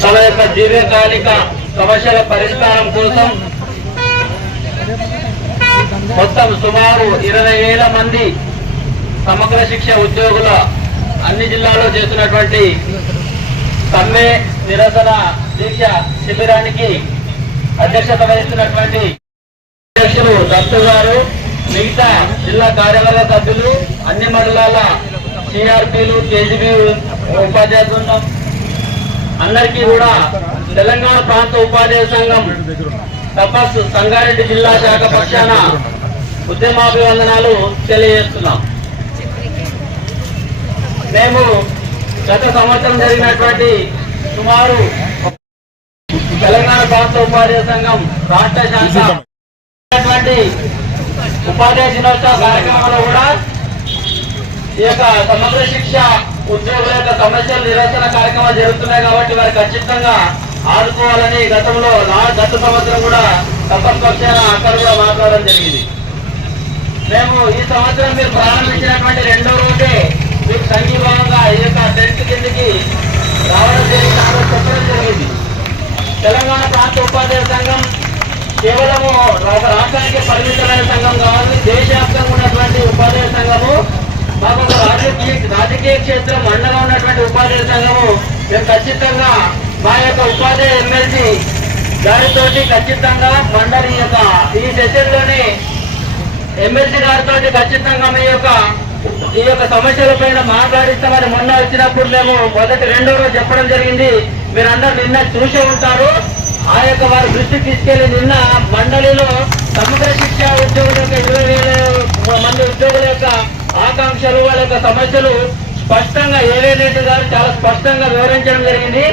తమ యొక్క దీర్ఘకాలిక సమస్యల పరిష్కారం కోసం మొత్తం సుమారు ఇరవై వేల మంది సమగ్ర శిక్ష ఉద్యోగుల అన్ని జిల్లాల్లో చేస్తున్నటువంటి సమ్మె నిరసన దీక్ష శిబిరానికి అధ్యక్షత వహిస్తున్నటువంటి అధ్యక్షులు దత్తు గారు మిగతా జిల్లా కార్యవర్గ సభ్యులు అన్ని మండలాల సిఆర్పీలు కేజీబీ ఉపాధ్యాయ బృందం అందరికీ కూడా తెలంగాణ ప్రాంత ఉపాధ్యాయ సంఘం తపస్సు సంగారెడ్డి జిల్లా శాఖ పక్షాన ఉద్యమాభివందనాలు తెలియజేస్తున్నాం. మేము గత సంవత్సరం జరిగినటువంటి సుమారు తెలంగాణ ప్రాంత ఉపాధ్యాయ సంఘం రాష్ట్ర శాఖ ఉపాధ్యాయ దినోత్సవ కార్యక్రమంలో కూడా ఈ యొక్క సమగ్ర శిక్ష ఉద్యోగుల యొక్క సమస్యలు నిరసన కార్యక్రమాలు జరుగుతున్నాయి కాబట్టి వారు ఖచ్చితంగా ఆదుకోవాలని గతంలో నా గత సంవత్సరం కూడా తప్పనిపక్షాన అక్కడ కూడా మాట్లాడడం జరిగింది. మేము ఈ సంవత్సరం మీరు ప్రారంభించినటువంటి రెండో రోజే మీకు సంఘీభావంగా ఈ యొక్క టెన్త్ కిందకి రావడం జరిగింది. చెప్పడం జరిగింది. తెలంగాణ ప్రాంత ఉపాధ్యాయ సంఘం కేవలము ఒక రాష్ట్రానికి పరిమితమైన సంఘం కావాలి. దేశవ్యాప్తంగా ఉన్నటువంటి ఉపాధ్యాయ సంఘము మాకు ఒక రాజకీయ రాజకీయ క్షేత్రం మండలం ఉన్నటువంటి ఉపాధ్యాయ సంఘము మేము ఖచ్చితంగా మా యొక్క ఉపాధ్యాయ ఎమ్మెల్సీ గారితో ఖచ్చితంగా మండలి యొక్క ఈ సెషన్లోనే ఎమ్మెల్సీ గారితో ఖచ్చితంగా మీ యొక్క ఈ యొక్క సమస్యల పైన మాట్లాడిస్తామని మొన్న వచ్చినప్పుడు మేము మొదటి రెండో రోజు చెప్పడం జరిగింది. మీరందరూ నిన్న చూసే ఉంటారు. ఆ యొక్క వారి దృష్టికి తీసుకెళ్ళి నిన్న మండలిలో సమగ్ర శిక్ష ఉద్యోగుల యొక్క ఇరవై వేల మంది ఉద్యోగుల యొక్క ఆకాంక్షలు వాళ్ళ యొక్క సమస్యలు స్పష్టంగా ఏవేనేటి గారు చాలా స్పష్టంగా వివరించడం జరిగింది.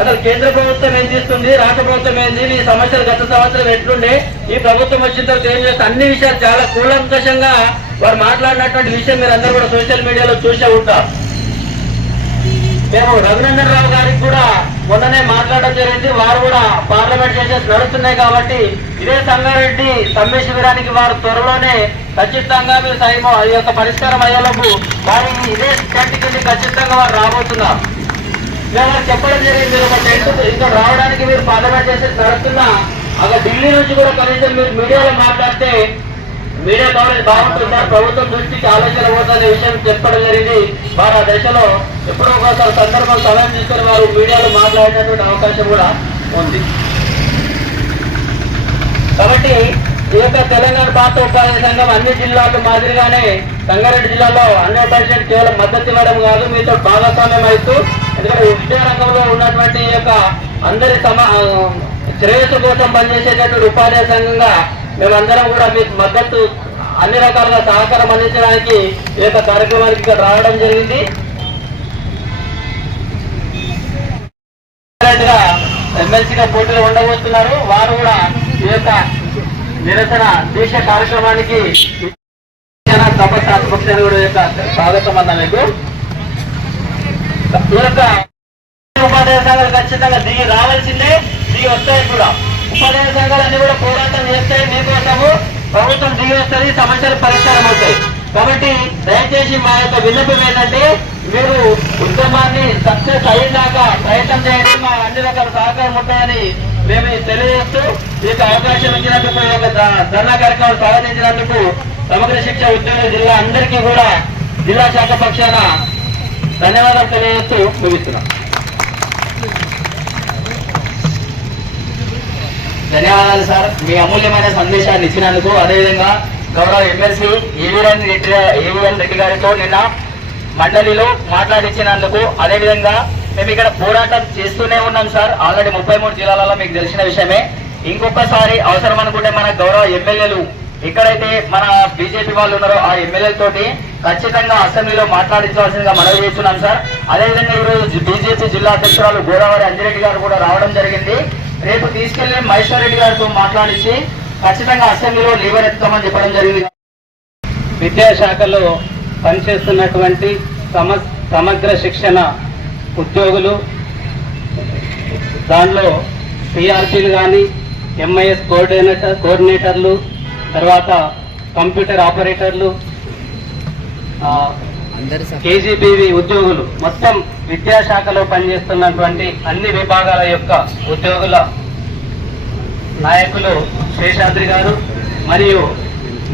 అసలు కేంద్ర ప్రభుత్వం ఏం చేస్తుంది రాష్ట్ర ప్రభుత్వం ఏంది ఈ సమస్యలు గత సంవత్సరం ఎట్లుండే ఈ ప్రభుత్వం వచ్చిన తర్వాత ఏం చేస్తే అన్ని విషయాలు చాలా కూలంకషంగా వారు మాట్లాడినటువంటి విషయం మీరు అందరూ కూడా సోషల్ మీడియాలో చూసే ఉంటారు. మేము రఘునందన్ రావు గారికి కూడా మొన్ననే మాట్లాడడం జరిగింది. వారు కూడా పార్లమెంట్ సెషన్స్ నడుస్తున్నాయి కాబట్టి ఇదే సంగారెడ్డి సమ్మె శిబిరానికి వారు త్వరలోనే ఖచ్చితంగా మీరు సైమో ఈ యొక్క పరిష్కారం అయ్యేలోపు వారి ఇదే టెంట్ కింద ఖచ్చితంగా వారు రాబోతున్నారు. మేము చెప్పడం జరిగింది. మీరు ఒక టెంట్ ఇక్కడ రావడానికి మీరు పార్లమెంట్ సెషన్స్ నడుస్తున్నా అక్కడ ఢిల్లీ నుంచి కూడా కనీసం మీరు మీడియాలో మాట్లాడితే మీడియా కవరేజ్ బాగుంటుంది. సార్ ప్రభుత్వం దృష్టికి ఆలోచన పోతుంది విషయం చెప్పడం జరిగింది. వారు ఆ దశలో ఎప్పుడో ఒకసారి సందర్భం సమయం తీసుకొని వారు మీడియాలో మాట్లాడినటువంటి అవకాశం కూడా ఉంది. కాబట్టి ఈ యొక్క తెలంగాణ ప్రాంత ఉపాధ్యాయ సంఘం అన్ని జిల్లాలు మాదిరిగానే సంగారెడ్డి జిల్లాలో హండ్రెడ్ పర్సెంట్ కేవలం మద్దతు ఇవ్వడం కాదు మీతో భాగస్వామ్యం అవుతూ ఎందుకంటే విద్యా రంగంలో ఉన్నటువంటి ఈ యొక్క అందరి సమా శ్రేయస్సు కోసం పనిచేసేటటువంటి ఉపాధ్యాయ సంఘంగా మేమందరం కూడా మీకు మద్దతు అన్ని రకాలుగా సహకారం అందించడానికి ఈ యొక్క కార్యక్రమానికి ఇక్కడ రావడం జరిగింది గా ఎమ్మెల్సీగా పోటీలో ఉండబోతున్నారు. వారు కూడా ఈ యొక్క నిరసన దీక్ష కార్యక్రమానికి తపస్సు కూడా యొక్క స్వాగతం అన్న మీకు. ఈ యొక్క ఉపాధ్యాయ సంఘాలు ఖచ్చితంగా దిగి రావాల్సిందే. దిగి వస్తాయి కూడా. ఉపాధ్యాయ సంఘాలు అన్ని కూడా పోరాటం చేస్తాయి. మీకోసము ప్రభుత్వం దిగి వస్తుంది సమస్యలు పరిష్కారం అవుతాయి కాబట్టి దయచేసి మా యొక్క విన్నపం ఏంటంటే మీరు ఉద్యమాన్ని సక్సెస్ అయ్యేదాకా ప్రయత్నం చేయండి. మా అన్ని రకాల సహకారం ఉంటాయని మేము తెలియజేస్తూ ఈ యొక్క అవకాశం ఇచ్చినందుకు ఈ యొక్క ధర్నా కార్యక్రమం స్వాగతించినందుకు సమగ్ర శిక్ష ఉద్యోగ జిల్లా అందరికీ కూడా జిల్లా శాఖ పక్షాన ధన్యవాదాలు తెలియజేస్తూ ముగిస్తున్నాం. ధన్యవాదాలు సార్. మీ అమూల్యమైన సందేశాన్ని ఇచ్చినందుకు అదేవిధంగా గౌరవ MLC AVN Reddy AVN Reddy గారితో నిన్న మండలిలో మాట్లాడించినందుకు అదేవిధంగా మేము ఇక్కడ పోరాటం చేస్తూనే ఉన్నాం సార్. ఆల్రెడీ ముప్పై మూడు జిల్లాలలో మీకు తెలిసిన విషయమే. ఇంకొకసారి అవసరం అనుకుంటే మన గౌరవ ఎమ్మెల్యేలు ఎక్కడైతే మన బీజేపీ వాళ్ళు ఉన్నారో ఆ ఎమ్మెల్యేలతోటి ఖచ్చితంగా అసెంబ్లీలో మాట్లాడించాల్సిందిగా మనవి చేస్తున్నాం సార్. అదేవిధంగా ఈరోజు బీజేపీ జిల్లా అధ్యక్షురాలు గోదావరి అంజిరెడ్డి గారు కూడా రావడం జరిగింది. రేపు తీసుకెళ్ళి మహేశ్వర్ రెడ్డి గారితో మాట్లాడించి ఖచ్చితంగా అసెంబ్లీలో లీవర్ ఎత్తుతామని చెప్పడం జరిగింది. విద్యాశాఖలో పనిచేస్తున్నటువంటి సమ సమగ్ర శిక్షణ ఉద్యోగులు దానిలో పిఆర్పీలు కానీ ఎంఐఎస్ కోఆర్డినేటర్ కోఆర్డినేటర్లు తర్వాత కంప్యూటర్ ఆపరేటర్లు కేజీబీవి ఉద్యోగులు. మొత్తం విద్యాశాఖలో పనిచేస్తున్నటువంటి అన్ని విభాగాల యొక్క ఉద్యోగుల నాయకులు శేషాద్రి గారు మరియు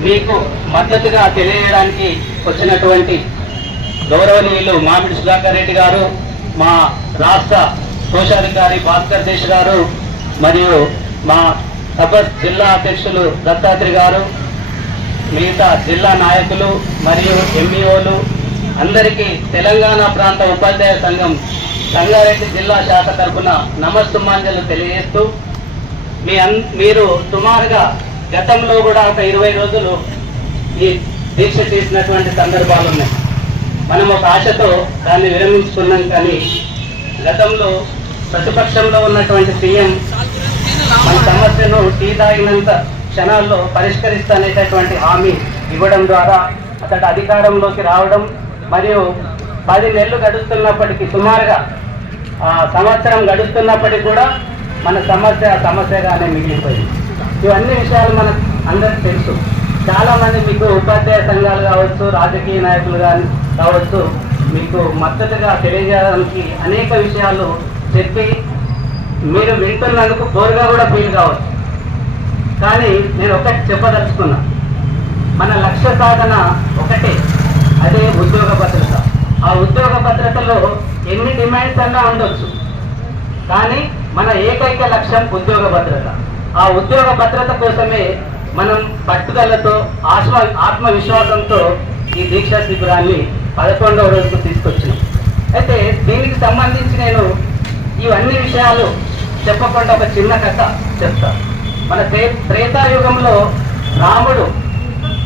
మీకు మద్దతుగా తెలియజేయడానికి వచ్చినటువంటి గౌరవనీయులు మామిడి సుధాకర్ రెడ్డి గారు మా రాష్ట్ర కోశాధికారి భాస్కర్ దేశ్ గారు మరియు మా సభ జిల్లా అధ్యక్షులు దత్తాత్రి గారు మిగతా జిల్లా నాయకులు మరియు ఎంఈఓలు అందరికీ తెలంగాణ ప్రాంత ఉపాధ్యాయ సంఘం సంగారెడ్డి జిల్లా శాఖ తరఫున నమస్సుమాంజలు తెలియజేస్తూ మీ అన్ మీరు సుమారుగా గతంలో కూడా ఒక ఇరవై రోజులు ఈ దీక్ష చేసినటువంటి సందర్భాలు ఉన్నాయి. మనం ఒక ఆశతో దాన్ని విరమించుకున్నాం కానీ గతంలో ప్రతిపక్షంలో ఉన్నటువంటి సీఎం మన సమస్యను టీ తాగినంత క్షణాల్లో పరిష్కరిస్తానేటటువంటి హామీ ఇవ్వడం ద్వారా అతడు అధికారంలోకి రావడం మరియు పది నెలలు గడుస్తున్నప్పటికీ సుమారుగా సంవత్సరం గడుస్తున్నప్పటికీ కూడా మన సమస్య సమస్యగానే మిగిలిపోయింది. ఇవన్నీ విషయాలు మనకు అందరికి తెలుసు. చాలామంది మీకు ఉపాధ్యాయ సంఘాలు కావచ్చు రాజకీయ నాయకులు కానీ కావచ్చు మీకు మద్దతుగా తెలియజేయడానికి అనేక విషయాలు చెప్పి మీరు వింటున్నందుకు బోరుగా కూడా ఫీల్ కావచ్చు. కానీ నేను ఒకటి చెప్పదలుచుకున్నా. మన లక్ష్య సాధన ఒకటే అదే ఉద్యోగ భద్రత. ఆ ఉద్యోగ భద్రతలో ఎన్ని డిమాండ్స్ అన్నా ఉండొచ్చు. కానీ మన ఏకైక లక్ష్యం ఉద్యోగ భద్రత. ఆ ఉద్యోగ భద్రత కోసమే మనం పట్టుదలతో ఆత్మ ఆత్మవిశ్వాసంతో ఈ దీక్షా శిబిరాన్ని పదకొండవ రోజుకు తీసుకొచ్చినాం. అయితే దీనికి సంబంధించి నేను ఇవన్నీ విషయాలు చెప్పకుండా ఒక చిన్న కథ చెప్తా. మన త్రే త్రేతాయుగంలో రాముడు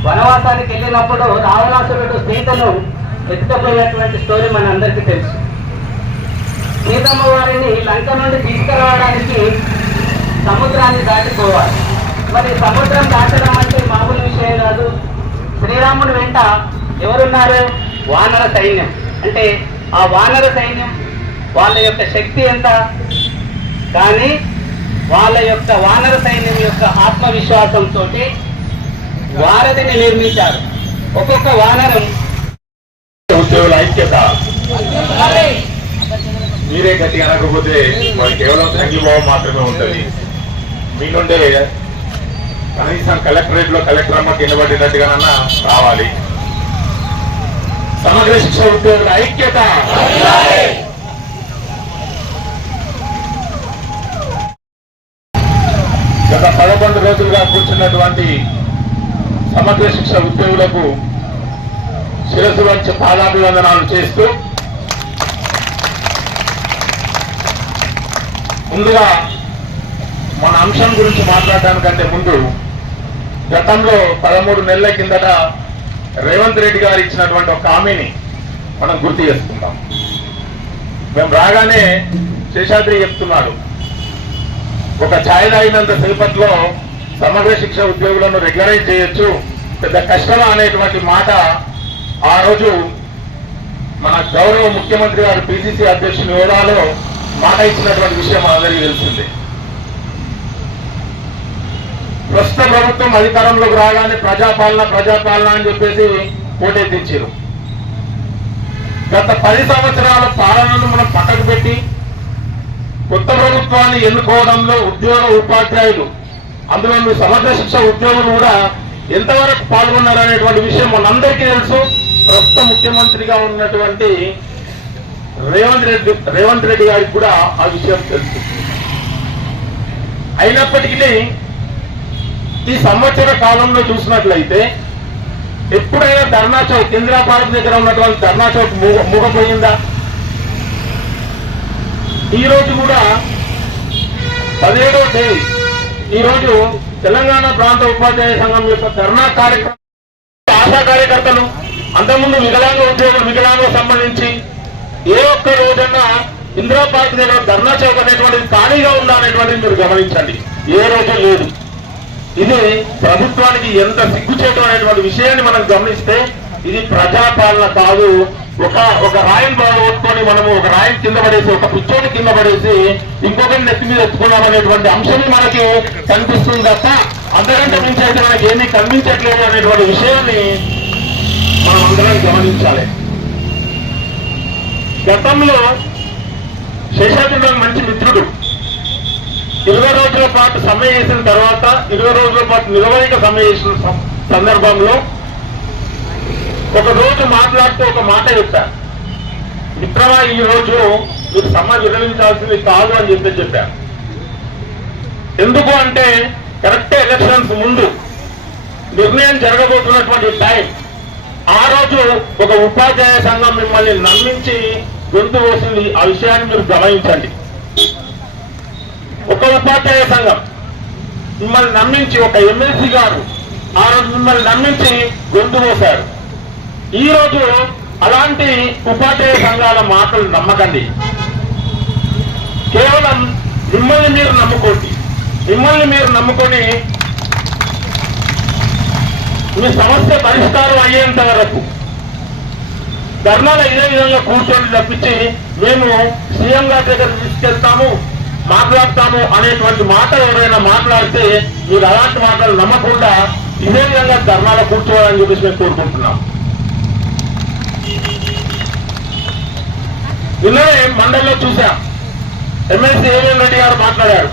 వనవాసానికి వెళ్ళినప్పుడు రావణాసురుడు సీతను ఎత్తుకపోయినటువంటి స్టోరీ మన అందరికీ తెలుసు. సీతమ్మ వారిని లంక నుండి తీసుకురావడానికి సముద్రాన్ని దాటిపోవాలి. మరి సముద్రం దాటడం అంటే మామూలు విషయం కాదు. శ్రీరాముని వెంట ఎవరున్నారు? వానర సైన్యం. అంటే ఆ వానర సైన్యం వాళ్ళ యొక్క శక్తి ఎంత? కానీ వాళ్ళ యొక్క వానర సైన్యం యొక్క ఆత్మవిశ్వాసంతో వారధిని నిర్మించారు. ఒక్కొక్క వానరం ఐక్యత. మీరే గట్టిగా అనకపోతే మరి కేవలం సంఘీభావం మాత్రమే ఉంటుంది. మీ నుండే కనీసం కలెక్టరేట్లో కలెక్టర్ అమ్మకి కింద రావాలి. సమగ్ర శిక్ష ఉద్యోగుల ఐక్యత. గత పదకొండు రోజులుగా కూర్చున్నటువంటి సమగ్ర శిక్ష ఉద్యోగులకు శిరస్సు వంచి పాదాభివందనాలు చేస్తూ ముందుగా మన అంశం గురించి మాట్లాడడానికంటే ముందు గతంలో పదమూడు నెలల కిందట రేవంత్ రెడ్డి గారు ఇచ్చినటువంటి ఒక హామీని మనం గుర్తు చేసుకుంటాం మేము రాగానే శేషాద్రి చెప్తున్నాడు ఒక ఛాయ్ తాగినంత తిరుపతిలో సమగ్ర శిక్ష ఉద్యోగులను రెగ్యులరైజ్ చేయొచ్చు పెద్ద కష్టమా అనేటువంటి మాట ఆ రోజు మన గౌరవ ముఖ్యమంత్రి గారు పిసిసి అధ్యక్షుని హోదాలో మాట ఇచ్చినటువంటి విషయం అందరికీ తెలిసిందే. ప్రస్తుత ప్రభుత్వం అధికారంలోకి రాగానే ప్రజాపాలన ప్రజాపాలన అని చెప్పేసి పోటెత్తించారు గత పది సంవత్సరాల పాలనను మనం పక్కకు పెట్టి కొత్త ప్రభుత్వాన్ని ఎన్నుకోవడంలో ఉద్యోగ ఉపాధ్యాయులు అందులో మీ సమగ్ర శిక్ష ఉద్యోగులు కూడా ఎంతవరకు పాల్గొన్నారు అనేటువంటి విషయం మనందరికీ తెలుసు. ప్రస్తుత ముఖ్యమంత్రిగా ఉన్నటువంటి రేవంత్ రెడ్డి రేవంత్ రెడ్డి గారికి కూడా ఆ విషయం తెలుసు. అయినప్పటికీ ఈ సంవత్సర కాలంలో చూసినట్లయితే ఎప్పుడైనా ధర్నా చౌక్ ఇందిరా పార్క్ దగ్గర ఉన్నటువంటి ధర్నా చౌక్ మూగ మూగపోయిందా? ఈ రోజు కూడా పదిహేడవ తేదీ ఈ రోజు తెలంగాణ ప్రాంత ఉపాధ్యాయ సంఘం యొక్క ధర్నా కార్యక్రమం ఆశా కార్యకర్తలు అంతకుముందు వికలాంగ ఉద్యోగులు వికలాంగ సంబంధించి ఏ ఒక్క రోజన్నా ఇందిరా పార్క్ దగ్గర ధర్నా చౌక్ అనేటువంటిది ఖాళీగా ఉందా అనేటువంటిది మీరు గమనించండి. ఏ రోజు లేదు. ఇది ప్రభుత్వానికి ఎంత సిగ్గుచేయడం అనేటువంటి విషయాన్ని మనం గమనిస్తే ఇది ప్రజాపాలన కాదు. ఒక ఒక రాయిని బాగొట్టుకొని మనము ఒక రాయిని కింద పడేసి ఒక పిచ్చోని కింద పడేసి ఇంకొకరిని నెత్తి మీద ఎత్తుకున్నాం అనేటువంటి అంశం మనకి కనిపిస్తుంది తప్ప అంతకంటే మించి అయితే మనకి ఏమీ కనిపించట్లేదు అనేటువంటి విషయాన్ని మనం అందరం గమనించాలి. గతంలో శేషాద్రి నాకు మంచి మిత్రుడు. ఇరవై రోజుల పాటు సమ్మె చేసిన తర్వాత ఇరవై రోజుల పాటు నిర్వహిక సమ్మె చేసిన సందర్భంలో ఒక రోజు మాట్లాడుతూ ఒక మాట చెప్పారు మిత్రమా ఈ రోజు మీరు సమ్మె విరమించాల్సింది కాదు అని చెప్పి చెప్పారు ఎందుకు అంటే కరెక్ట్ ఎలక్షన్స్ ముందు నిర్ణయం జరగబోతున్నటువంటి టైం. ఆ రోజు ఒక ఉపాధ్యాయ సంఘం మిమ్మల్ని నమ్మించి గొంతు వేసింది ఆ విషయాన్ని మీరు గమనించండి. ఒక ఉపాధ్యాయ సంఘం మిమ్మల్ని నమ్మించి ఒక ఎమ్మెల్సీ గారు ఆ రోజు మిమ్మల్ని నమ్మించి గొంతు పోశారు ఈ రోజు అలాంటి ఉపాధ్యాయ సంఘాల మాటలు నమ్మకండి. కేవలం మిమ్మల్ని మీరు నమ్ముకోండి. మిమ్మల్ని మీరు నమ్ముకొని మీ సమస్య పరిష్కారం అయ్యేంత వరకు ధర్నాలు ఇదే విధంగా కూర్చొని తప్పించి మేము సీఎం గారి దగ్గర తీసుకెళ్తాము మాట్లాడతాము అనేటువంటి మాటలు ఎవరైనా మాట్లాడితే మీరు అలాంటి మాటలు నమ్మకుండా ఇదే విధంగా ధర్నాలు కూర్చోవాలని చెప్పేసి మేము కోరుకుంటున్నాం. నిన్ననే మండలిలో చూసాం ఎమ్మెల్సీ ఏవేన్ రెడ్డి గారు మాట్లాడారు.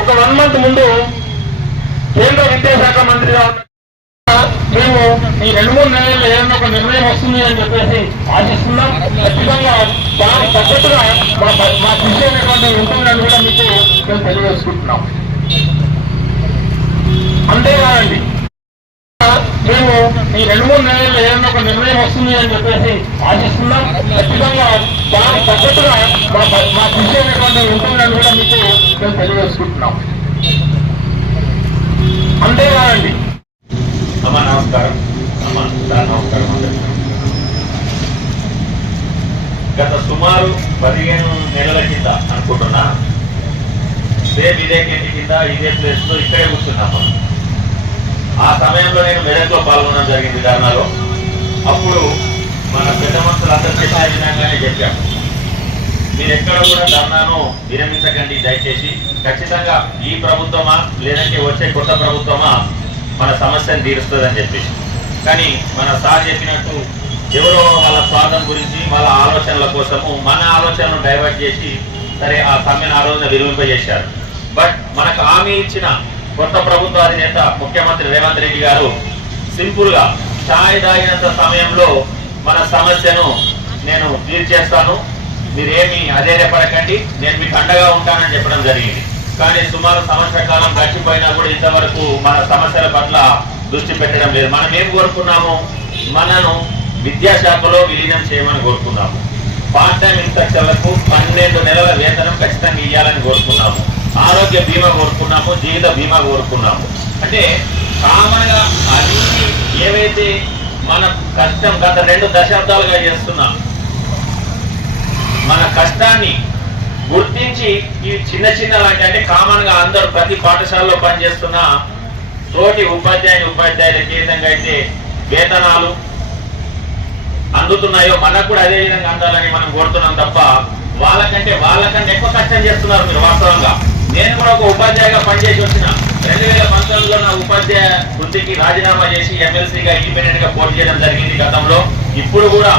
ఒక వన్ మంత్ ముందు కేంద్ర విద్యాశాఖ మంత్రిగా ఉన్న మేము ఈ రెండు మూడు నెలల్లో ఏదైనా ఒక నిర్ణయం వస్తుంది అని చెప్పేసి ఆశిస్తున్నాం. ఖచ్చితంగా దానికి తగ్గట్టుగా మా మా కృషి అనేటువంటి ఉంటుందని కూడా మీకు మేము తెలియజేసుకుంటున్నాం. అంతేకాదండి మేము ఈ రెండు మూడు నెలల్లో ఏదైనా ఒక నిర్ణయం వస్తుంది అని చెప్పేసి ఆశిస్తున్నాం. ఖచ్చితంగా దానికి తగ్గట్టుగా మా మా కృషి అనేటువంటి ఉంటుందని కూడా మీకు మేము తెలియజేసుకుంటున్నాం. అంతేకాదండి అమ్మ నమస్కారం. అమ్మ సార్ నమస్కారం. గత సుమారు పదిహేను నెలల కింద అనుకుంటున్నా. సేమ్ ఇదే గేట్ కింద ఇదే ప్లేస్లో ఇక్కడే కూర్చున్నాం ఆ సమయంలో నేను మెదక్లో పాల్గొనడం జరిగింది ధర్నాలో. అప్పుడు మన పెద్ద మనుషులు అందరూ చెప్పిన విధంగానే మీరు ఎక్కడ కూడా ధర్నాను విరమించకండి దయచేసి. ఖచ్చితంగా ఈ ప్రభుత్వమా లేదంటే వచ్చే కొత్త ప్రభుత్వమా మన సమస్యను తీరుస్తుందని చెప్పేసి. కానీ మన సార్ చెప్పినట్టు ఎవరో వాళ్ళ స్వార్థం గురించి వాళ్ళ ఆలోచనల కోసము మన ఆలోచనను డైవర్ట్ చేసి సరే ఆ సమ్మెను ఆ రోజున విరమింపజేశారు. బట్ మనకు హామీ ఇచ్చిన కొత్త ప్రభుత్వ అధినేత ముఖ్యమంత్రి రేవంత్ రెడ్డి గారు సింపుల్గా ఛాయ్ తాగినంత సమయంలో మన సమస్యను నేను తీర్చేస్తాను మీరేమి పడకండి నేను మీకు అండగా ఉంటానని చెప్పడం జరిగింది. కానీ సుమారు సంవత్సర కాలం గడిచిపోయినా కూడా ఇంతవరకు మన సమస్యల పట్ల దృష్టి పెట్టడం లేదు. మనం ఏం కోరుకున్నాము? మనను విద్యాశాఖలో విలీనం చేయమని కోరుకున్నాము. పార్ట్ టైం ఇన్స్ట్రక్టర్లకు పన్నెండు నెలల వేతనం ఖచ్చితంగా ఇవ్వాలని కోరుకున్నాము. ఆరోగ్య బీమా కోరుకున్నాము జీవిత బీమా కోరుకున్నాము. అంటే కామన్గా అన్ని ఏవైతే మన కష్టం గత రెండు దశాబ్దాలుగా చేస్తున్నాం మన కష్టాన్ని గుర్తించి ఈ చిన్న చిన్న లాంటి అంటే కామన్గా అందరూ ప్రతి పాఠశాలలో పనిచేస్తున్న తోటి ఉపాధ్యాయుని ఉపాధ్యాయులకి ఏ విధంగా అయితే వేతనాలు అందుతున్నాయో మనకు కూడా అదే విధంగా అందాలని మనం కోరుతున్నాం తప్ప వాళ్ళకంటే వాళ్ళకంటే ఎక్కువ కష్టం చేస్తున్నారు మీరు వాస్తవంగా. నేను కూడా ఒక ఉపాధ్యాయుగా పనిచేసి వచ్చిన రెండు వేల పంతొమ్మిదిలో నా ఉపాధ్యాయ వృత్తికి రాజీనామా చేసి ఎమ్మెల్సీగా ఇండిపెండెంట్గా పోటీ చేయడం జరిగింది గతంలో. ఇప్పుడు కూడా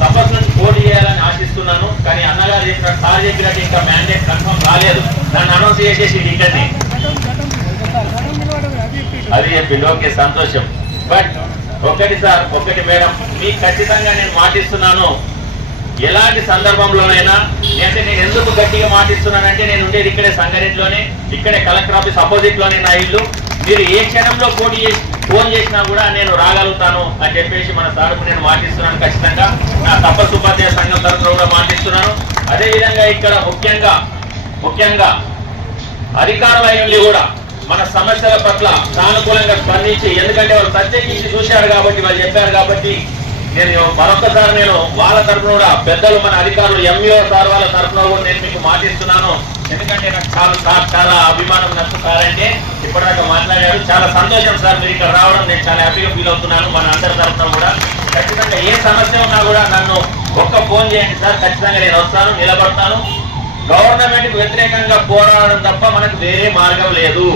తపస్సు నుంచి పోటీ చేయాలని ఆశిస్తున్నాను కానీ అన్నగారు చెప్పిన సార్ చెప్పినట్టు ఇంకా మ్యాండేట్ కన్ఫర్మ్ రాలేదు. నన్ను అనౌన్స్ చేసేసి టికెట్ని. అది చెప్పింది ఓకే సంతోషం. బట్ ఒకటి సార్ ఒకటి మేడం మీకు ఖచ్చితంగా నేను మాటిస్తున్నాను. ఎలాంటి సందర్భంలోనైనా అంటే నేను ఎందుకు గట్టిగా మాటిస్తున్నానంటే నేను ఉండేది ఇక్కడే సంగారెడ్డిలోనే ఇక్కడే కలెక్టర్ ఆఫీస్ అపోజిట్లోనే నా ఇల్లు. మీరు ఏ క్షణంలో పోటీ చేసి ఫోన్ చేసినా కూడా నేను రాగలుగుతాను అని చెప్పేసి మన సార్కు నేను మాటిస్తున్నాను ఖచ్చితంగా. నా తపస్సు ఉపాధ్యాయ సంఘం తరఫున కూడా మాటిస్తున్నాను. అదేవిధంగా ఇక్కడ ముఖ్యంగా ముఖ్యంగా అధికార అయ్యింది కూడా మన సమస్యల పట్ల సానుకూలంగా స్పందించి ఎందుకంటే వాళ్ళు ప్రత్యేకించి చూశారు కాబట్టి వాళ్ళు చెప్పారు కాబట్టి నేను మరొకసారి నేను వాళ్ళ తరఫున కూడా పెద్దలు మన అధికారులు ఎంఈఓ సార్ వాళ్ళ తరఫున కూడా నేను మీకు మాటిస్తున్నాను. ఎందుకంటే నాకు చాలా సార్ చాలా అభిమానం నచ్చు సార్ అంటే ఇప్పటిదాకా మాట్లాడారు. చాలా సంతోషం సార్ మీరు ఇక్కడ రావడం. నేను చాలా హ్యాపీగా ఫీల్ అవుతున్నాను మన అందరి తరఫున కూడా. ఖచ్చితంగా ఏ సమస్య ఉన్నా కూడా నన్ను ఒక్క ఫోన్ చేయండి సార్. ఖచ్చితంగా నేను వస్తాను నిలబడతాను. గవర్నమెంట్కి వ్యతిరేకంగా పోరాడడం తప్ప మనకు వేరే మార్గం లేదు.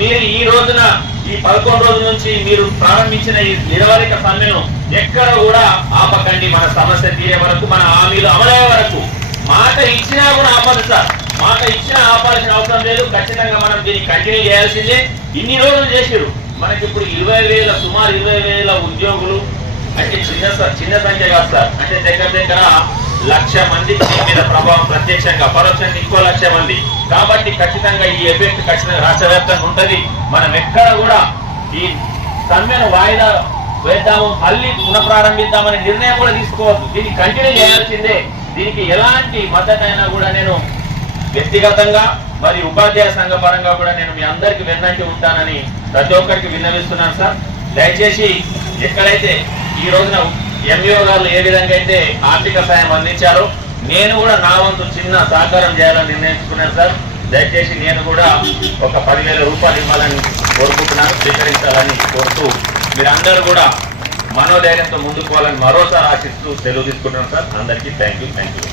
మీరు ఈ రోజున ఈ పదకొండు రోజుల నుంచి మీరు ప్రారంభించిన ఈ నిరవధిక సమ్మెను ఎక్కడ కూడా ఆపకండి. మన సమస్య తీరే వరకు మన హామీలు అమలయ్యే వరకు. మాట ఇచ్చినా కూడా ఆపదు సార్. మాట ఇచ్చిన ఆపాల్సిన అవసరం లేదు. ఖచ్చితంగా మనం దీన్ని కంటిన్యూ చేయాల్సిందే. ఇన్ని రోజులు చేసారు మనకి ఇప్పుడు ఇరవై వేల సుమారు ఇరవై వేల ఉద్యోగులు అంటే చిన్న చిన్న సంఖ్య కాదు సార్. అంటే దగ్గర దగ్గర లక్ష మంది మీద ప్రభావం ప్రత్యక్షంగా పరోక్షంగా ఇంకో లక్ష మంది. కాబట్టి ఖచ్చితంగా ఈ ఎఫెక్ట్ ఖచ్చితంగా రాష్ట్ర వ్యాప్తంగా ఉంటది. మనం ఎక్కడ కూడా ఈ సమ్మెను వాయిదా వేద్దాము మళ్ళీ పునఃప్రారంభిద్దామనే నిర్ణయం కూడా తీసుకోవద్దు. దీన్ని కంటిన్యూ చేయాల్సిందే. దీనికి ఎలాంటి మద్దతు అయినా కూడా నేను వ్యక్తిగతంగా మరి ఉపాధ్యాయ సంఘ పరంగా కూడా నేను మీ అందరికి వెన్నంటి ఉంటానని ప్రతి ఒక్కరికి విన్నవిస్తున్నాను సార్. దయచేసి ఎక్కడైతే ఈ రోజున ఎంఈఓ గారు ఏ విధంగా అయితే ఆర్థిక సాయం అందించారో నేను కూడా నా వంతు చిన్న సహకారం చేయాలని నిర్ణయించుకున్నాను సార్. దయచేసి నేను కూడా ఒక పదివేల రూపాయలు ఇవ్వాలని కోరుకుంటున్నాను స్వీకరించాలని కోరుతూ మీరందరూ కూడా మనోధైర్యంతో ముందుకు పోవాలని మరోసారి ఆశిస్తూ సెలవు తీసుకుంటున్నాను సార్. అందరికీ థ్యాంక్ యూ థ్యాంక్ యూ.